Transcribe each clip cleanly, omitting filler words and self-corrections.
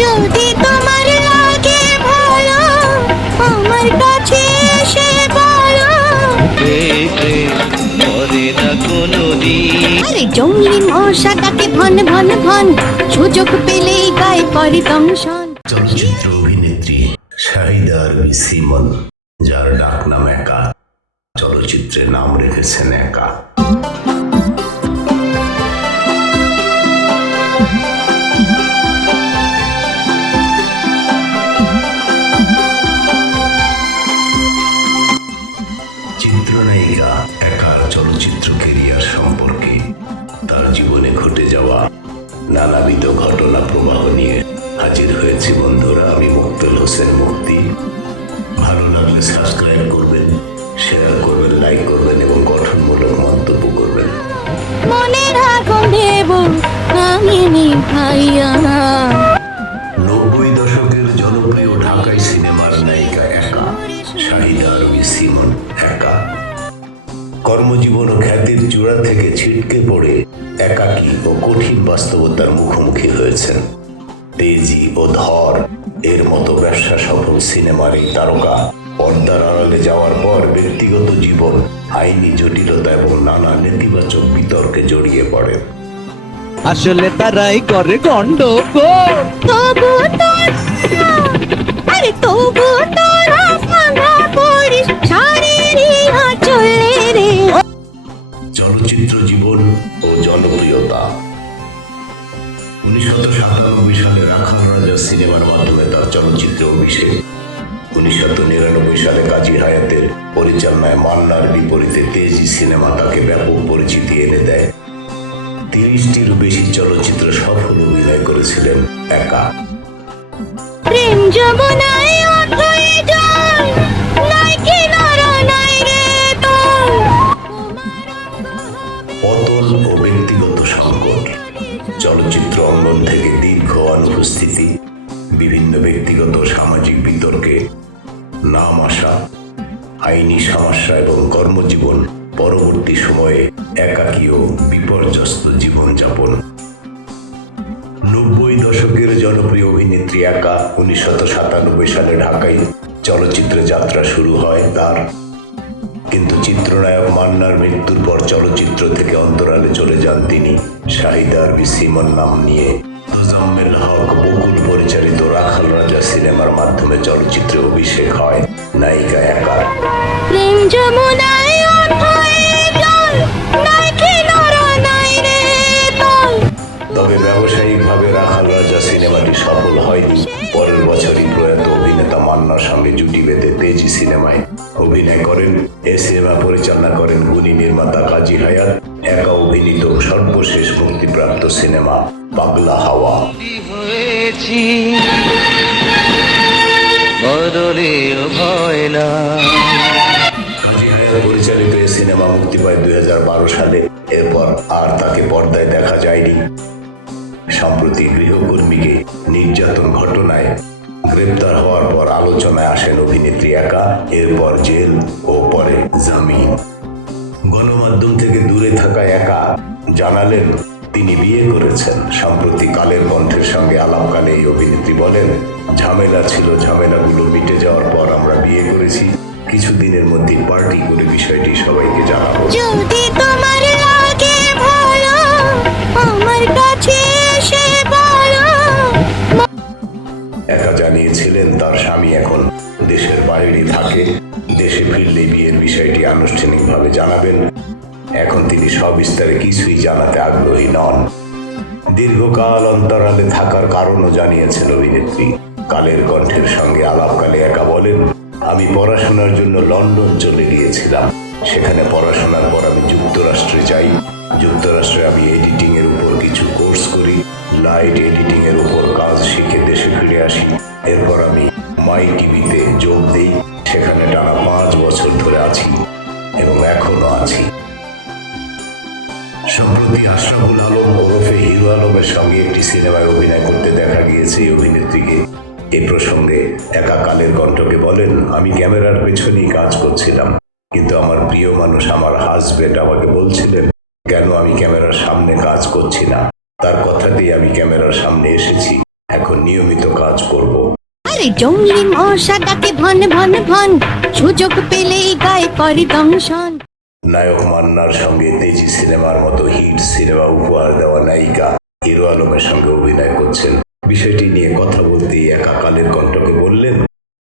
যদি তোমার লাগে ভালো আমার কাছে এসে বলো। আরে জঙ্গলি মশা ডাকে ভন ভন ভন, সুযোগ পেলেই গায়ে পড়ে দংশন। চলচ্চিত্র অভিনেত্রী শাহিদা আরবি সিমন, যার ডাক নাম একা, চলচ্চিত্রে নাম রেখেছেন একা। চিত্রনায়িকা একার চলচ্চিত্র কেরিয়ার সম্পর্কে, তার জীবনে ঘটে যাওয়া নানাবিধ ঘটনা প্রবাহ নিয়ে হাজির হয়েছি বন্ধুরা। আমি মুক্তল হোসেন মুক্তি। ভালো লাগলে সাবস্ক্রাইব করবেন, শেয়ার করবেন, লাইক করবেন এবং গঠনমূলক মন্তব্য করবেন। মনের আগুন দেব আমি নিভাইয়া। 90 দশকের জনপ্রিয় ঢাকাই সিনেমার নায়িকা একা, শাহিদা আরবি সিমন একা। কর্মজীবন ও খ্যাতির চূড়া থেকে ছিটকে পড়ে একাকী ও কঠিন বাস্তবতার মুখোমুখি হয়েছেন। তেজি ও ধর এর মতো ব্যবসা সফল সিনেমার এই তারকা পর্দার আড়ালে যাওয়ার পর ব্যক্তিগত জীবন, আইনি জটিলতা এবং নানা নেতিবাচক বিতর্কে জড়িয়ে পড়েন। আসলে তারাই করে গন্ডগোল। তবু তোর আরে তবু তোরা ভাঙা পড়িস শাড়িরই আঁচলে রে। চলচ্চিত্র জীবন ও জনপ্রিয়তা। 1997 সালে রাখাল রাজা সিনেমার মাধ্যমে তার চলচ্চিত্রে অভিষেক। 1999 সালে কাজী হায়াতের পরিচালনায় মান্নার বিপরীতে তেজি সিনেমা তাকে ব্যাপক পরিচিতি এনে দেয়। 30টিরও বেশি চলচ্চিত্র সফল অভিনয় করেছিলেন একা। প্রেম যমুনায় অথই জল নাই কিনারা নাই রে তোর। পতন ও ব্যক্তিগত সংকট। চলচ্চিত্র অঙ্গন থেকে দীর্ঘ অনুপস্থিতি, বিভিন্ন ব্যক্তিগত সামাজিক বিতর্কে নাম আসা, আইনি সমস্যা এবং কর্মজীবন পরবর্তী সময়ে একাকী ও বিপর্যস্ত জীবনযাপন। 90 দশকের জনপ্রিয় অভিনেত্রী একা 1997 সালে ঢাকায় চলচ্চিত্রে যাত্রা শুরু হয় তার। কিন্তু চিত্রনায়ক মান্নার মৃত্যুর পর চলচ্চিত্র থেকে অন্তরালে চলে যান তিনি। শাহিদা আরবি সিমন নাম নিয়ে তোজাম্মেল হক বকুল পরিচালিত রাখাল রাজা সিনেমার মাধ্যমে চলচ্চিত্রে অভিষেক হয় নায়িকা একা। প্রেম যমুনায় অথই জল নাই কিনারা নাই রে তোর। তবে ব্যবসায়িকভাবে রাখাল রাজা সিনেমাটি সফল হয়নি। পরের বছরই প্রয়াত অভিনেতা মান্নার সঙ্গে জুটি বেঁধে তেজি সিনেমায় অভিনয় করেন। এ সিনেমা পরিচালনা করেন গুণী নির্মাতা কাজী হায়াত। একা অভিনীত সর্বশেষ মুক্তিপ্রাপ্ত সিনেমা পাগলা হাওয়া। কাজী হায়াত পরিচালিত এ সিনেমা মুক্তি পায় 2012 সালে। এরপর আর তাকে পর্দায় দেখা যায়নি। সম্প্রতি গৃহকর্মীকে নির্যাতন ঘটনায় গ্রেপ্তার হওয়ার পর আলোচনায় আসেন অভিনেত্রী একা। এরপর জেল ও পরে জামিন। গণমাধ্যম থেকে দূরে থাকা একা জানালেন তিনি বিয়ে করেছেন। সম্প্রতি কালের কণ্ঠের সঙ্গে আলাপকালে এই অভিনেত্রী বলেন, ঝামেলা ছিল, ঝামেলাগুলো মিটে যাওয়ার পর আমরা বিয়ে করেছি। কিছুদিনের মধ্যে পার্টি করে বিষয়টি সবাইকে জানাবো। যদি তোমার লাগে ভালো আমার কাছে এসে বলো। একা জানিয়েছিলেন তার স্বামী এখন দেশের বাইরে থাকে। দেশে ফিরলে বিয়ের বিষয়টি আনুষ্ঠানিকভাবে জানাবেন। এখন তিনি সবিস্তারে কিছুই জানাতে আগ্রহী নন। দীর্ঘকাল অন্তরালে থাকার কারণও জানিয়েছেন অভিনেত্রী। কালের কণ্ঠের সঙ্গে আলাপকালে একা বলেন, আমি পড়াশোনার জন্য লন্ডন চলে গিয়েছিলাম। সেখানে পড়াশোনার পর আমি যুক্তরাষ্ট্রে যাই। যুক্তরাষ্ট্রে আমি এডিটিং এর উপর কিছু কোর্স করি। লাইট এডিটিং এর উপর কাজ শিখে দেশে ফিরে আসি। এরপর আমি মাই টিভিতে যোগ দিই। সেখানে টানা 5 বছর ধরে আছি এবং এখনো আছি। সম্প্রতি আশরাফুল আলম ওরফে হিরো আলমের সঙ্গে একটি সিনেমায় অভিনয় করতে দেখা গিয়েছে এই অভিনেত্রীকে। এ প্রসঙ্গে একা কালের কণ্ঠকে বলেন, আমি ক্যামেরার পেছনেই কাজ করছিলাম, কিন্তু আমার প্রিয় মানুষ আমার হাজবেন্ড আমাকে বলছিলেন কেন আমি ক্যামেরার সামনে কাজ করছি না। তার কথাতেই আমি ক্যামেরার সামনে এসেছি। এখন নিয়মিত কাজ করব। আরে জঙ্গলি মশা ডাকে ভন ভন ভন, সুযোগ পেলেই গায়ে করে দংশন। নায়ক মান্নার সঙ্গে তেজি সিনেমার মতো হিট সিনেমা উপহার দেওয়া নায়িকা হিরো আলমের সঙ্গে অভিনয় করছেন। বিষয়টি নিয়ে কথা বলতেই একা কালের কণ্ঠকে বললেন,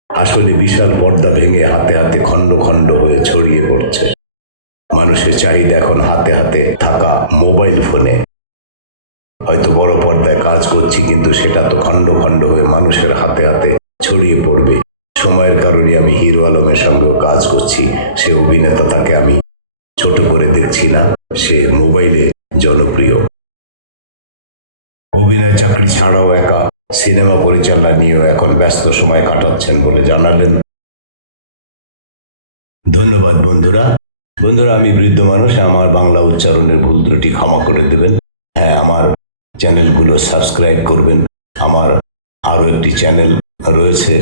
আসলে বিশাল পর্দা ভেঙে হাতে হাতে খণ্ড খণ্ড হয়ে ছড়িয়ে পড়ছে। মানুষের চাহিদা এখন হাতে হাতে থাকা মোবাইল ফোনে। হয়তো বড় পর্দায় কাজ করছি, কিন্তু সেটা তো খণ্ড খণ্ড হয়ে মানুষের হাতে হাতে ছড়িয়ে পড়বে। সময়ের কারণে আমি হিরো আলমের সঙ্গেও কাজ করছি। সে অভিনেতা, তাকে আমি ছোট করে দেখছি না, সে মোবাইলে জনপ্রিয়। অভিনয় চাকরি ছাড়াও একা সিনেমা পরিচালনা নিয়েও এখন ব্যস্ত সময় কাটাচ্ছেন বলে জানালেন। ধন্যবাদ বন্ধুরা। আমি বৃদ্ধ মানুষ, আমার বাংলা উচ্চারণের ভুল ত্রুটি ক্ষমা করে দেবেন। হ্যাঁ, আমার চ্যানেলগুলো সাবস্ক্রাইব করবেন। আমার আরও একটি চ্যানেল রয়েছে,